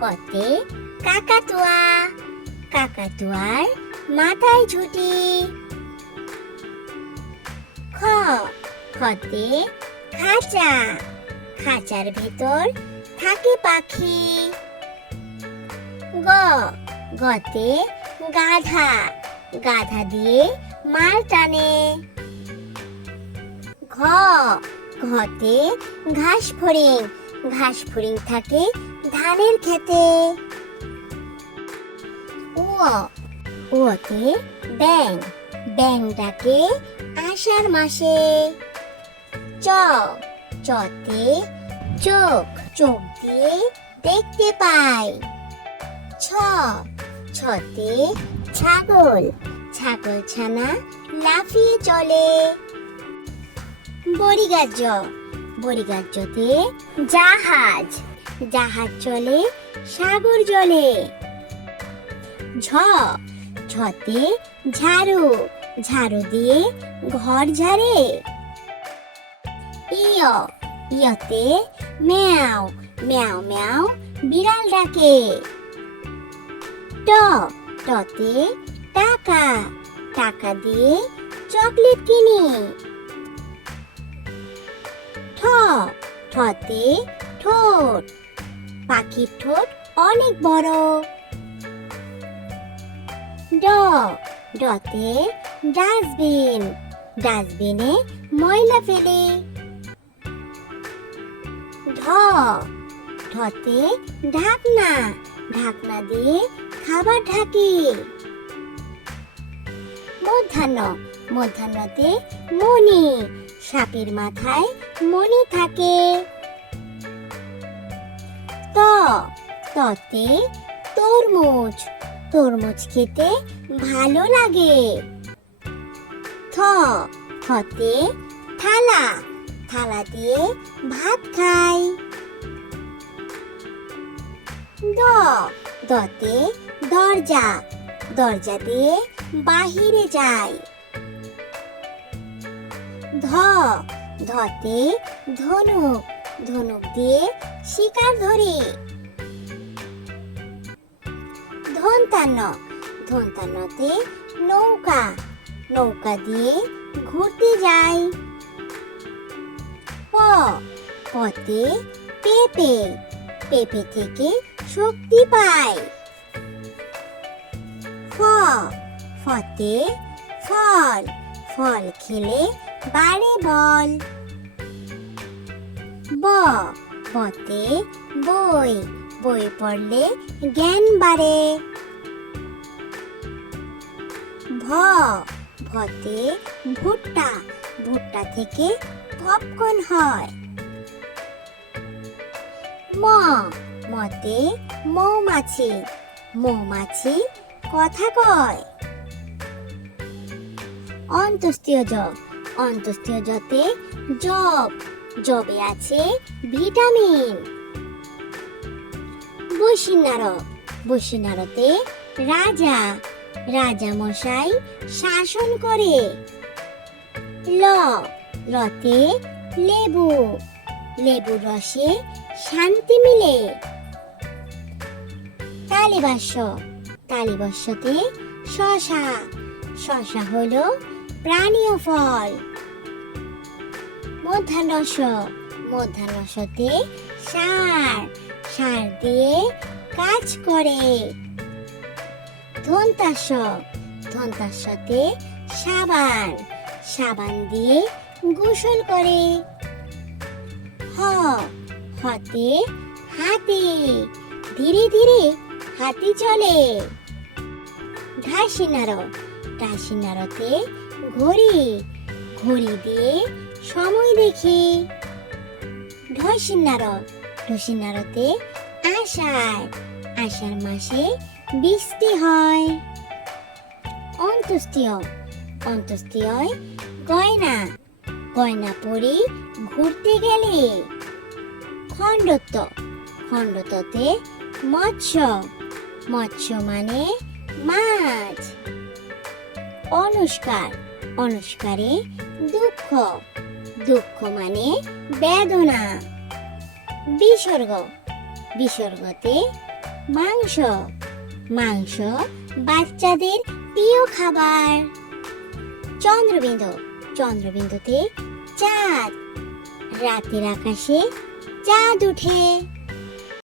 কতে কাকাতুয়া, কাকাতুয়ার মাথায় ঝুঁটি। খ, খতে খাঁচা, খাঁচার ভেতর থাকে পাখি। গ, গতে গাধা, গাধা দিয়ে মাল টানে। ঘ, ঘতে ঘাস ফড়িং, ঘাস ফড়িং থাকে ধানের খেতে। উ, উতে ব্যাং, ব্যাং ডাকে আষাঢ় মাসে। চ, চতে চোখ, চোখ দিয়ে দেখতে পাই। ছ, ছতে ছাগল, ছাগল ছানা লাফিয়ে চলে। বড়িগাছ, বড়িগাছতে জাহাজ, জাহাজ চলে সাগর জলে। ঝ, ঝতে ঝাড়ু, ঝাড়ু দিয়ে ঘর ঝাড়ে। ইয়, ইয়তে ম্যাও, ম্যাও ম্যাও বিড়াল ডাকে। ট, টতে টাকা, টাকা দিয়ে চকলেট কিনি। ঠ, ঠতে ঠোঁট, পাখির ঠোঁট অনেক বড়। ড, ডতে ডাস্টবিন, ডাস্টবিনে ময়লা ফেলে। ঢ, ঢতে ঢাকনা, ঢাকনা দিয়ে খাবার ঢাকি। মূর্ধন্য, মূর্ধন্যতে মণি, সাপের মাথায় মণি থাকে। ত, ততে তরমুজ, তরমুজ খেতে ভালো লাগে। থ, থতে থালা, থালা দিয়ে ভাত খাই। দ, দতে দরজা, দরজা দিয়ে বাহিরে যাই। ধ, ধতে ধনুক, ধনুক দিয়ে শিকার ধরি। ধন্তান্ন, ধন্তান্নতে নৌকা, নৌকা দিয়ে ঘুরতে যাই। প, পতে পেঁপে, পেঁপে থেকে শক্তি পাই। ফ, ফতে ফল, ফল খেলে বাড়ে বল। ব, বতে বই, বই পড়লে জ্ঞান বাড়ে। ভ, ভতে ভুট্টা, ভুট্টা থেকে পপকর্ন হয়। ম, মতে মৌমাছি, মৌমাছি কথা কয়। অন্ত্যেষ্টিয় জ, অন্ত্যেষ্টিয় জতে জব, জবে আছে ভিটামিন। বৈশিন্যার, বৈশিন্যারতে রাজা, রাজা মশাই শাসন করে। ল, লতে লেবু, লেবুর রসে শান্তি মিলে। তালিবাস্য, তালিবাস্যতে শশা, শশা হলো প্রাণীয় ফল। মধ্যাহ্নস্য, মধ্যাহ্নস্যতে সার, সার দিয়ে কাজ করে। ধন্তাস্য, ধন্তাস্যতে সাবান, সাবান দিয়ে গোসল করে। হ, হতে হাতি, ধীরে ধীরে হাতি চলে। ঢাসিনার, ঢাসিনারতে ঘড়ি, ঘড়ি দিয়ে সময় দেখি। ঢসিনার, ঢসিনারতে আষাঢ়, আষাঢ় মাসে বৃষ্টি হয়। অন্ত্যেষ্টিয়, অন্ত্যেষ্টিয় গয়না, গয়না পরে ঘুরতে গেলে। খণ্ডত্ব, খণ্ডত্বতে মৎস্য, মৎস্য মানে মাছ। অনুষ্কার, অনুষ্কারে দুঃখ, দুঃখ মানে বেদনা। বিসর্গ, বিসর্গতে মাংস, মাংস বাচ্চাদের প্রিয় খাবার। চন্দ্রবিন্দু, চন্দ্রবিন্দুতে চাঁদ, রাতের আকাশে চাঁদ ওঠে।